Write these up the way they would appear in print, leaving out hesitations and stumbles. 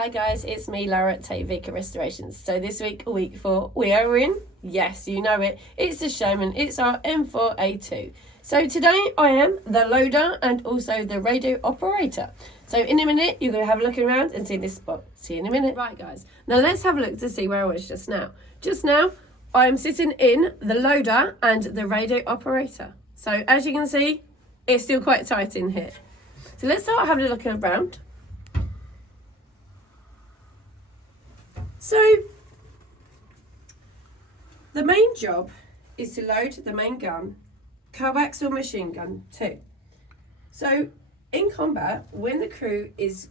Hi guys, it's me Lara at Tate Vicar Restorations. So this week, week 4, we are in, yes you know it, it's the Showman, it's our M4A2. So today I am the loader and also the radio operator. So in a minute you're going to have a look around and see this spot. See you in a minute. Right guys, now let's have a look to see where I was just now. Just now I am sitting in the loader and the radio operator. So as you can see, it's still quite tight in here. So let's start having a look around. So, the main job is to load the main gun, coaxial machine gun too. So, in combat, when the crew is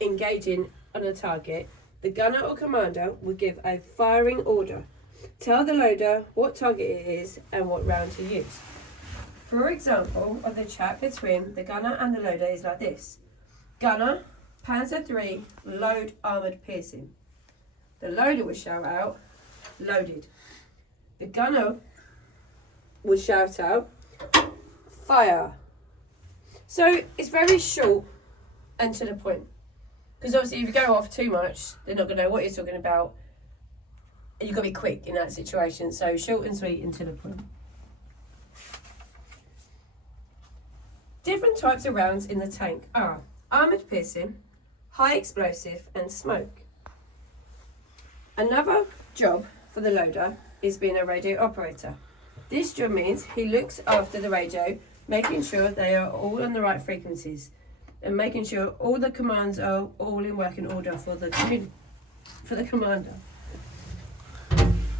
engaging on a target, the gunner or commander will give a firing order. Tell the loader what target it is and what round to use. For example, of the chat between the gunner and the loader is like this. Gunner, Panzer III, load armoured piercing. The loader will shout out, loaded. The gunner will shout out, fire. So it's very short and to the point. Because obviously if you go off too much, they're not going to know what you're talking about. And you've got to be quick in that situation. So short and sweet and to the point. Different types of rounds in the tank are armoured piercing, high explosive and smoke. Another job for the loader is being a radio operator. This job means he looks after the radio, making sure they are all on the right frequencies and making sure all the commands are all in working order for the commander.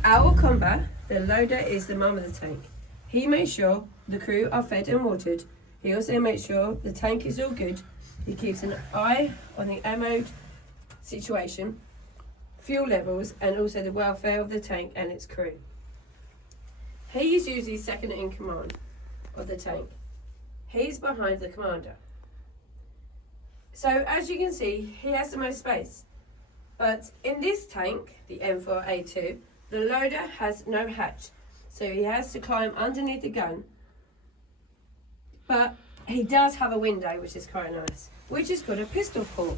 Out of combat, the loader is the mum of the tank. He makes sure the crew are fed and watered. He also makes sure the tank is all good. He keeps an eye on the ammo situation, fuel levels and also the welfare of the tank and its crew. He is usually second in command of the tank. He's behind the commander. So as you can see, he has the most space. But in this tank, the M4A2, the loader has no hatch. So he has to climb underneath the gun. But he does have a window, which is quite nice, which is called a pistol port.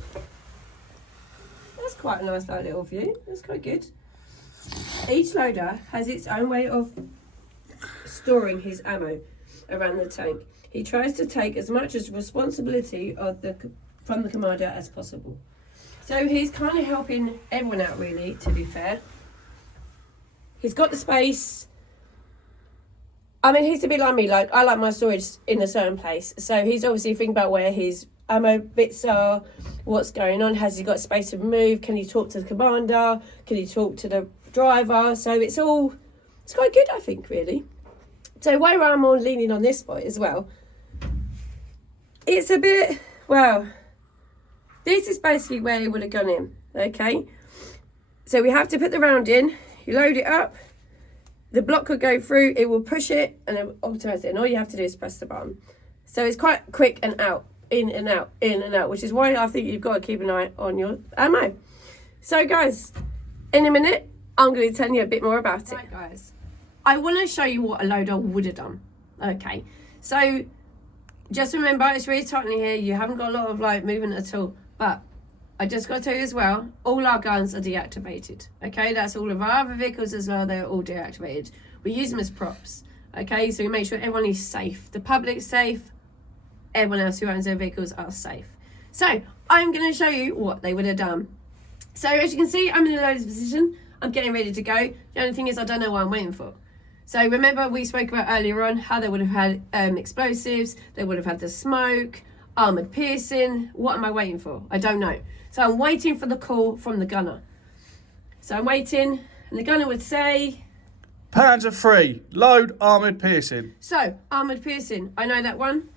That's quite a nice little view. That's quite good. Each loader has its own way of storing his ammo around the tank. He tries to take as much as responsibility from the commander as possible. So he's kind of helping everyone out really, to be fair. He's got the space. I mean, he's a bit like me. Like, I like my storage in a certain place. So he's obviously thinking about where his ammo bits are, what's going on, has he got space to move, can he talk to the commander, can he talk to the driver? So it's quite good, I think, really. So where I'm more leaning on this spot as well, it's a bit, well, this is basically where it would have gone in, okay? So we have to put the round in, you load it up, the block will go through, it will push it and it will automate it, and all you have to do is press the button. So it's quite quick and out. In and out, which is why I think you've got to keep an eye on your ammo. So guys, in a minute, I'm going to tell you a bit more about it. Right guys, I want to show you what a loader would have done. Okay, so just remember, it's really tight in here. You haven't got a lot of like movement at all. But I just got to tell you as well, all our guns are deactivated. Okay, that's all of our other vehicles as well. They're all deactivated. We use them as props. Okay, so we make sure everyone is safe. The public's safe. Everyone else who owns their vehicles are safe. So I'm going to show you what they would have done. So as you can see, I'm in the loader's position. I'm getting ready to go. The only thing is I don't know what I'm waiting for. So remember we spoke about earlier on how they would have had explosives. They would have had the smoke, armoured piercing. What am I waiting for? I don't know. So I'm waiting for the call from the gunner. So I'm waiting and the gunner would say, Panzer III, load armoured piercing. So armoured piercing, I know that one.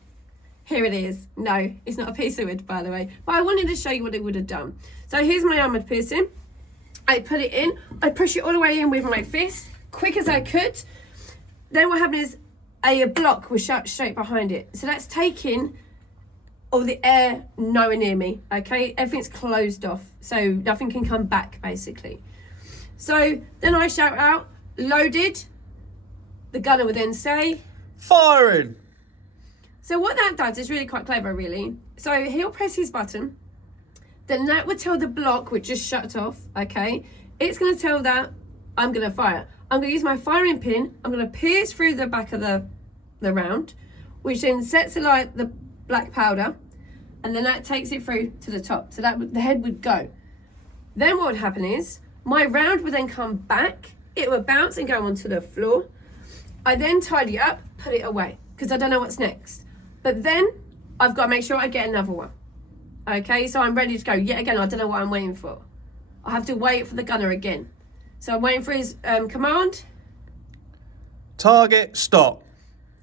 Here it is. No, it's not a piece of wood, by the way. But I wanted to show you what it would have done. So here's my armoured piercing. I put it in. I push it all the way in with my fist, quick as I could. Then what happened is a block was shut straight behind it. So that's taking all the air nowhere near me, okay? Everything's closed off, so nothing can come back, basically. So then I shout out, loaded. The gunner would then say, firing. So what that does is really quite clever, really. So he'll press his button. then that would tell the block, which just shut off, okay? It's going to tell that I'm going to fire. I'm going to use my firing pin. I'm going to pierce through the back of the round, which then sets alight the black powder, and then that takes it through to the top. So that the head would go. Then what would happen is my round would then come back. It would bounce and go onto the floor. I then tidy it up, put it away, because I don't know what's next. But then I've got to make sure I get another one. Okay, so I'm ready to go. Yet again, I don't know what I'm waiting for. I have to wait for the gunner again. So I'm waiting for his command. Target, stop.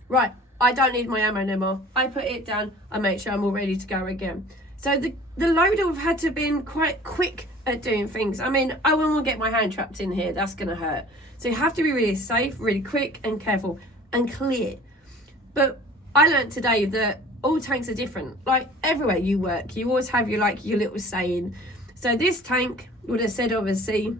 Right, I don't need my ammo no more. I put it down, I make sure I'm all ready to go again. So the loader have had to have been quite quick at doing things. I mean, I wouldn't want to get my hand trapped in here, that's going to hurt. So you have to be really safe, really quick and careful and clear. But I learned today that all tanks are different. Like everywhere you work, you always have your little saying. So this tank would have said obviously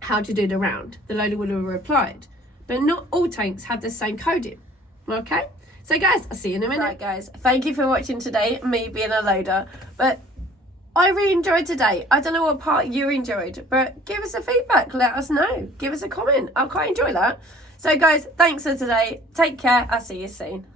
how to do the round. The loader would have replied. But not all tanks have the same coding. Okay, so guys, I'll see you in a minute. Right guys, thank you for watching today, me being a loader, but I really enjoyed today. I don't know what part you enjoyed, but give us a feedback, let us know, give us a comment. I quite enjoy that. So guys, thanks for today, take care, I'll see you soon.